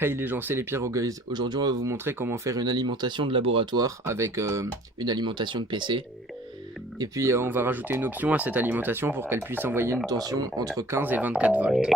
Hey les gens, c'est les Pierrot Guys. Aujourd'hui, on va vous montrer comment faire une alimentation de laboratoire avec une alimentation de PC. Et puis, on va rajouter une option à cette alimentation pour qu'elle puisse envoyer une tension entre 15 et 24 volts.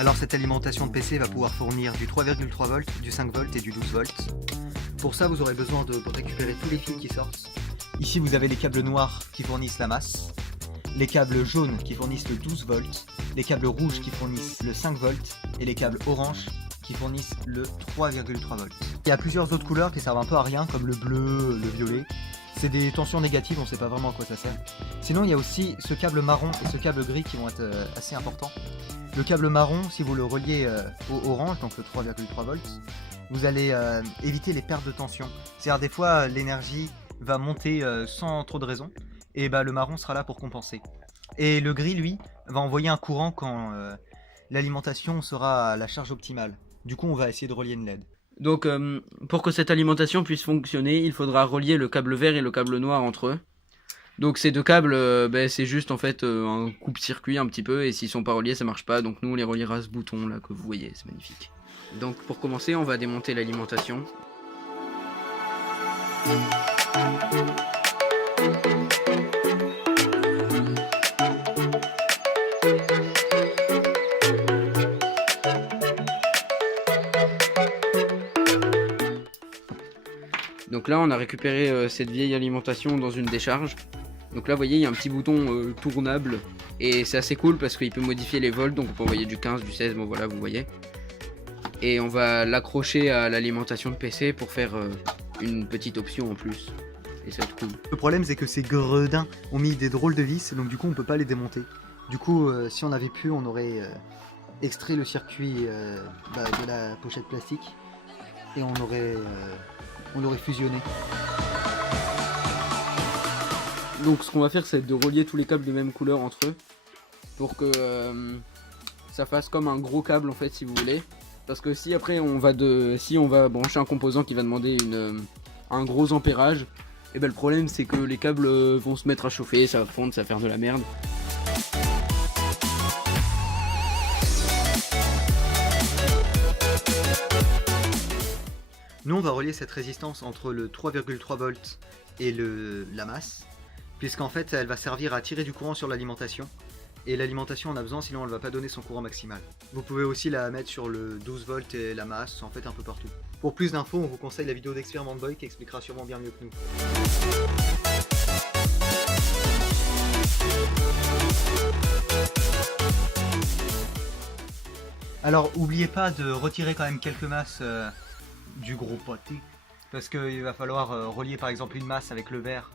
Alors cette alimentation de PC va pouvoir fournir du 3,3 volts, du 5 volts et du 12 volts. Pour ça, vous aurez besoin de récupérer tous les fils qui sortent. Ici, vous avez les câbles noirs qui fournissent la masse, les câbles jaunes qui fournissent le 12 volts, les câbles rouges qui fournissent le 5 volts et les câbles orange qui fournissent le 3,3 volts. Il y a plusieurs autres couleurs qui servent un peu à rien, comme le bleu, le violet. C'est des tensions négatives, on ne sait pas vraiment à quoi ça sert. Sinon, il y a aussi ce câble marron et ce câble gris qui vont être assez importants. Le câble marron, si vous le reliez au orange, donc le 3,3 volts, vous allez éviter les pertes de tension. C'est-à-dire des fois l'énergie va monter sans trop de raison, et le marron sera là pour compenser. Et le gris, lui, va envoyer un courant quand l'alimentation sera à la charge optimale. Du coup, on va essayer de relier une LED. Donc, pour que cette alimentation puisse fonctionner, il faudra relier le câble vert et le câble noir entre eux. Donc ces deux câbles, c'est juste en fait un coupe-circuit un petit peu, et s'ils sont pas reliés, ça marche pas. Donc nous, on les reliera à ce bouton là que vous voyez, c'est magnifique. Donc pour commencer, on va démonter l'alimentation. Donc là, on a récupéré cette vieille alimentation dans une décharge. Donc là, vous voyez, il y a un petit bouton tournable, et c'est assez cool parce qu'il peut modifier les volts, donc on peut envoyer du 15, du 16, bon voilà, vous voyez. Et on va l'accrocher à l'alimentation de PC pour faire une petite option en plus. Et ça va être cool. Le problème, c'est que ces gredins ont mis des drôles de vis, donc du coup, on peut pas les démonter. Du coup, si on avait pu, on aurait extrait le circuit de la pochette plastique, et on l'aurait fusionné. Donc ce qu'on va faire, c'est de relier tous les câbles de même couleur entre eux pour que ça fasse comme un gros câble en fait, si vous voulez. Parce que si après on va brancher un composant qui va demander un gros ampérage, et le problème c'est que les câbles vont se mettre à chauffer, ça va fondre, ça va faire de la merde. Nous, on va relier cette résistance entre le 3,3 volts et la masse, puisqu'en fait, elle va servir à tirer du courant sur l'alimentation. Et l'alimentation en a besoin, sinon elle ne va pas donner son courant maximal. Vous pouvez aussi la mettre sur le 12 volts et la masse, en fait un peu partout. Pour plus d'infos, on vous conseille la vidéo d'Expériment Boy qui expliquera sûrement bien mieux que nous. Alors, n'oubliez pas de retirer quand même quelques masses du gros pâté, parce qu'il va falloir relier par exemple une masse avec le vert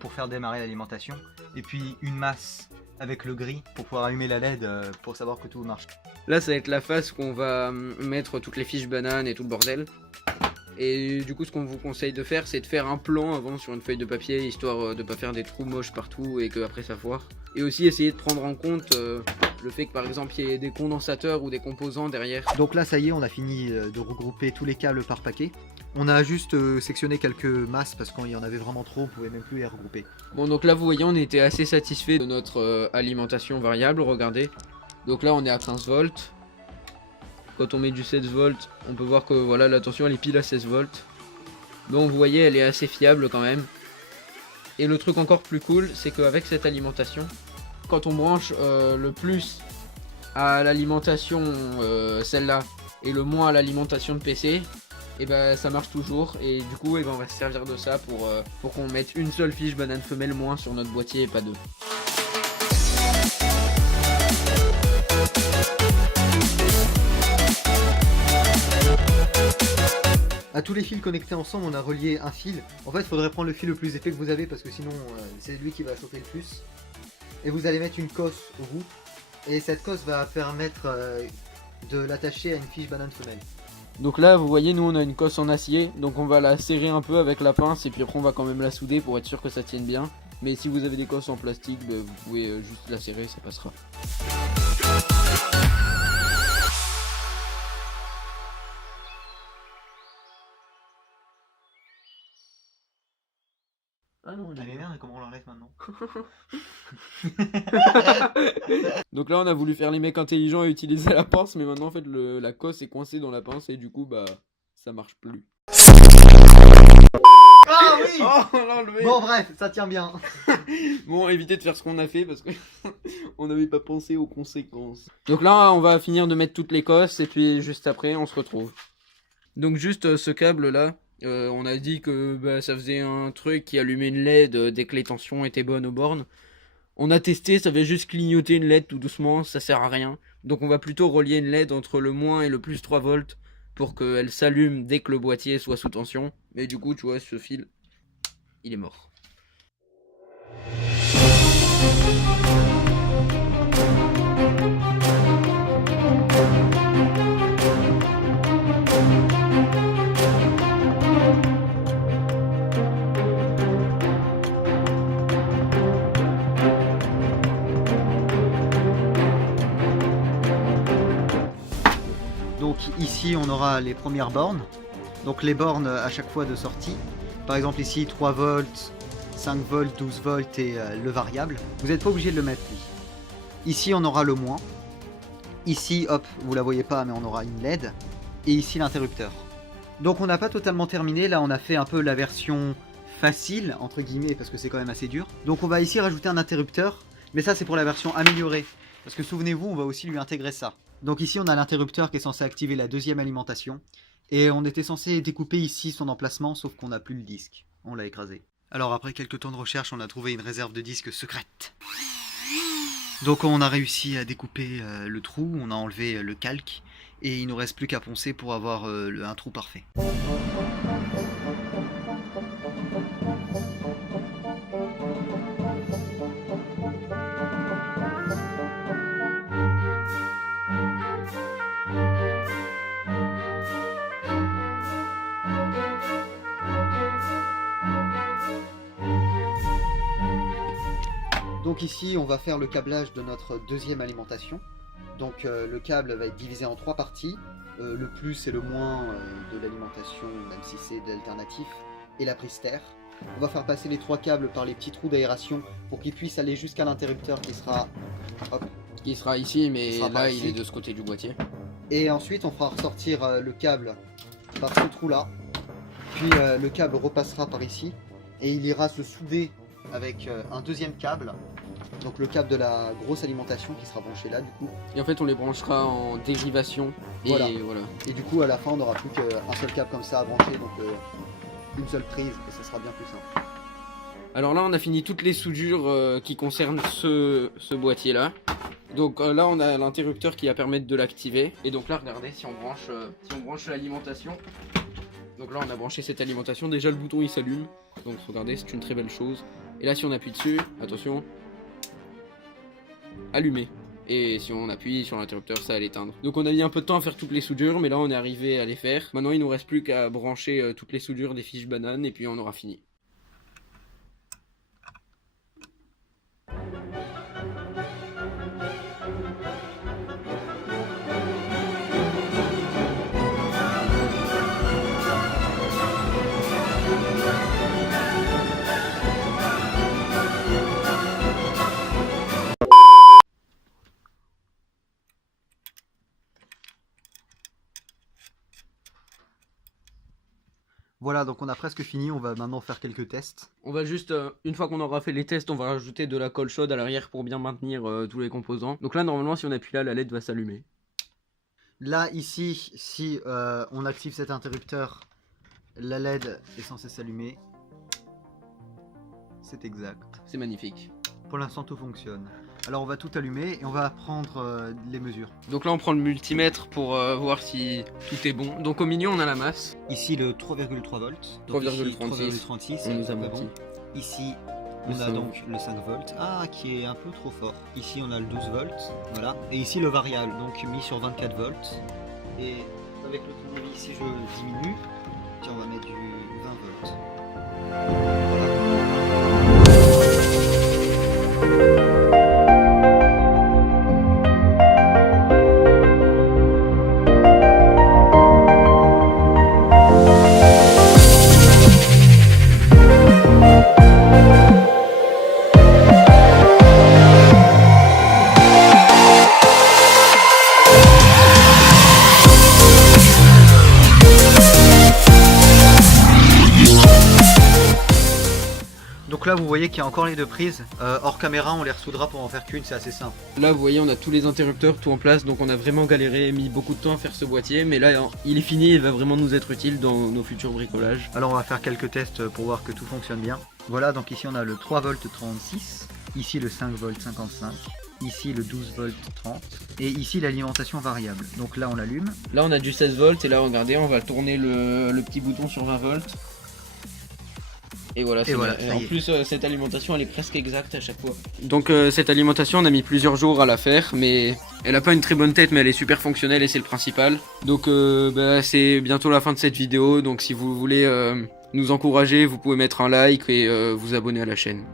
pour faire démarrer l'alimentation, et puis une masse avec le gris pour pouvoir allumer la LED pour savoir que tout marche. Là ça va être la phase qu'on va mettre toutes les fiches bananes et tout le bordel. Et du coup ce qu'on vous conseille de faire, c'est de faire un plan avant sur une feuille de papier, histoire de pas faire des trous moches partout et que après ça foire. Et aussi essayer de prendre en compte le fait que par exemple il y ait des condensateurs ou des composants derrière. Donc là ça y est, on a fini de regrouper tous les câbles par paquet. On a juste sectionné quelques masses parce qu'il y en avait vraiment trop, on pouvait même plus les regrouper. Bon donc là vous voyez, on était assez satisfait de notre alimentation variable, regardez. Donc là on est à 15 volts. Quand on met du 16 volts, on peut voir que voilà, la tension elle est pile à 16 volts. Donc vous voyez, elle est assez fiable quand même. Et le truc encore plus cool, c'est qu'avec cette alimentation, quand on branche le plus à l'alimentation celle-là et le moins à l'alimentation de PC, et ça marche toujours. Et du coup on va se servir de ça pour qu'on mette une seule fiche banane femelle moins sur notre boîtier et pas deux. À tous les fils connectés ensemble, on a relié un fil. En fait, il faudrait prendre le fil le plus épais que vous avez parce que sinon, c'est lui qui va chauffer le plus. Et vous allez mettre une cosse au bout. Et cette cosse va permettre de l'attacher à une fiche banane femelle. Donc là, vous voyez, nous on a une cosse en acier. Donc on va la serrer un peu avec la pince et puis après on va quand même la souder pour être sûr que ça tienne bien. Mais si vous avez des cosses en plastique, vous pouvez juste la serrer, ça passera. non, Ah mais merde, comment on l'enlève maintenant? Donc là on a voulu faire les mecs intelligents et utiliser la pince, mais maintenant en fait la cosse est coincée dans la pince et du coup bah ça marche plus. Ah oui. Oh, on l'a enlevé. Bon bref, ça tient bien. Bon, évitez de faire ce qu'on a fait parce que on n'avait pas pensé aux conséquences. Donc là on va finir de mettre toutes les cosses et puis juste après on se retrouve. Donc juste ce câble là, on a dit que bah, ça faisait un truc qui allumait une LED dès que les tensions étaient bonnes aux bornes. On a testé, ça fait juste clignoter une LED tout doucement, ça sert à rien. Donc on va plutôt relier une LED entre le moins et le plus 3 volts pour qu'elle s'allume dès que le boîtier soit sous tension. Mais du coup, tu vois, ce fil, il est mort. Donc ici on aura les premières bornes. Donc les bornes à chaque fois de sortie. Par exemple ici 3 volts, 5 volts, 12 volts et le variable. Vous n'êtes pas obligé de le mettre lui. Ici on aura le moins. Ici hop, vous la voyez pas mais on aura une LED. Et ici l'interrupteur. Donc on n'a pas totalement terminé, là on a fait un peu la version facile entre guillemets parce que c'est quand même assez dur. Donc on va ici rajouter un interrupteur. Mais ça c'est pour la version améliorée. Parce que souvenez-vous, on va aussi lui intégrer ça. Donc ici on a l'interrupteur qui est censé activer la deuxième alimentation. Et on était censé découper ici son emplacement, sauf qu'on n'a plus le disque. On l'a écrasé. Alors après quelques temps de recherche, on a trouvé une réserve de disque secrète. Donc on a réussi à découper le trou, on a enlevé le calque. Et il nous reste plus qu'à poncer pour avoir un trou parfait. Donc ici on va faire le câblage de notre deuxième alimentation. Donc le câble va être divisé en 3 parties. Le plus et le moins de l'alimentation, même si c'est de l'alternatif, et la prise terre. On va faire passer les 3 câbles par les petits trous d'aération pour qu'ils puissent aller jusqu'à l'interrupteur qui sera, hop, Il sera ici, mais sera là par il ici. est de ce côté du boîtier. Et ensuite on fera ressortir le câble par ce trou là. Puis le câble repassera par ici. Et il ira se souder avec un deuxième câble. Donc le câble de la grosse alimentation qui sera branché là du coup. Et en fait on les branchera en dérivation. Et Voilà. voilà. Et du coup à la fin on n'aura plus qu'un seul câble comme ça à brancher. Donc une seule prise et ça sera bien plus simple. Alors là on a fini toutes les soudures qui concernent ce boîtier là. Donc là on a l'interrupteur qui va permettre de l'activer. Et donc là regardez si on branche l'alimentation. Donc là on a branché cette alimentation, déjà le bouton il s'allume. Donc regardez, c'est une très belle chose. Et là si on appuie dessus, attention, allumé. Et si on appuie sur l'interrupteur, ça va l'éteindre. Donc on a mis un peu de temps à faire toutes les soudures, mais là on est arrivé à les faire. Maintenant il nous reste plus qu'à brancher toutes les soudures des fiches bananes et puis on aura fini. Voilà, donc on a presque fini, on va maintenant faire quelques tests. On va juste, une fois qu'on aura fait les tests, on va rajouter de la colle chaude à l'arrière pour bien maintenir tous les composants. Donc là normalement si on appuie là, la LED va s'allumer. Là, ici, si on active cet interrupteur, la LED est censée s'allumer. C'est exact. C'est magnifique. Pour l'instant, tout fonctionne. Alors on va tout allumer et on va prendre les mesures. Donc là on prend le multimètre pour voir si tout est bon. Donc au milieu on a la masse. Ici le 3,3 volts. 3,36. On nous a menti. Ici Le on a 5. donc le 5 volts. Ah, qui est un peu trop fort. Ici on a le 12 volts. Voilà. Et ici le variable, donc mis sur 24 volts. Et avec le tournevis ici je diminue. Tiens, on va mettre du 20 volts. Voilà. là vous voyez qu'il y a encore les deux prises. Hors caméra on les ressoudra pour en faire qu'une, c'est assez simple. Là vous voyez on a tous les interrupteurs tout en place, donc on a vraiment galéré, mis beaucoup de temps à faire ce boîtier, mais là il est fini, il va vraiment nous être utile dans nos futurs bricolages. Alors on va faire quelques tests pour voir que tout fonctionne bien. Voilà, donc ici on a le 3V 36, ici le 5V 55, ici le 12V 30 et ici l'alimentation variable. Donc là on l'allume. Là on a du 16 volts et là regardez on va tourner le petit bouton sur 20 volts. Et voilà, en plus cette alimentation elle est presque exacte à chaque fois. Donc cette alimentation on a mis plusieurs jours à la faire, mais elle a pas une très bonne tête mais elle est super fonctionnelle et c'est le principal. Donc c'est bientôt la fin de cette vidéo, donc si vous voulez nous encourager vous pouvez mettre un like et vous abonner à la chaîne.